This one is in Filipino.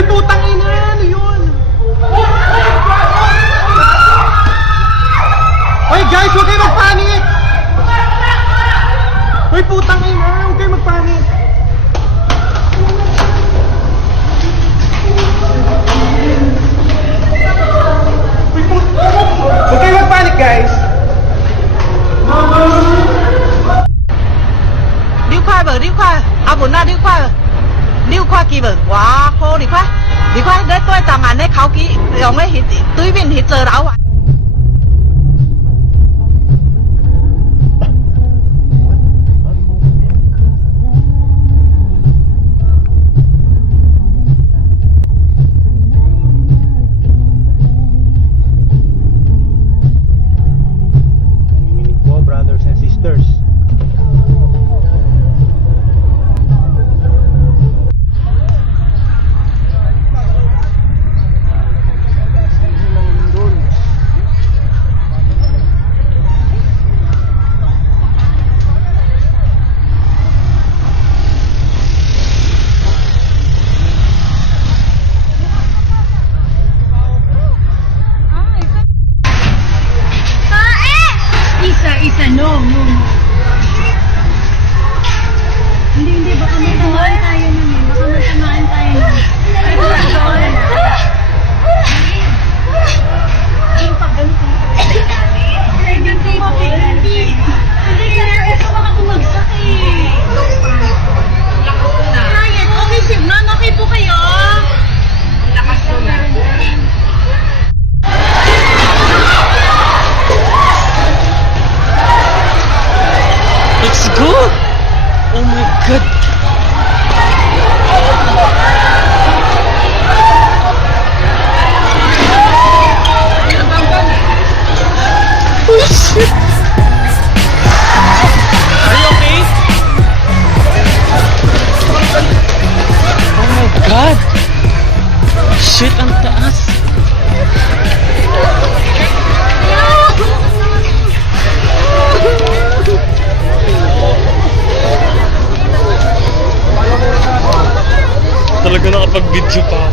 Uy, putang ina! Ano yun? Uy, guys! Huwag kayo magpanik! Uy, putang ina! Huwag kayo magpanik! Uy, huwag kayo magpanik, guys! 6块吧，6块，阿文啊，6块，6块幾吧？哇，好，2塊，2塊，你對當眼咧口機，用咧去對面去做樓啊！ Nanginginig po, brothers and sisters. Isa, no. Hindi, baka matamaan tayo nun eh. Baka matamaan tayo nun. Ay, wala doon. Yung pagganto. Ay, ganito mo, hindi. Hindi, kaya ito baka tumagsak eh. Ryan, okay si ma'am, okay po kayo? Lakas mo na. Let's go! Oh my god! Oh shit! Are you okay? Oh my god! Shit, ang taas! Talaga nakapag-video pa.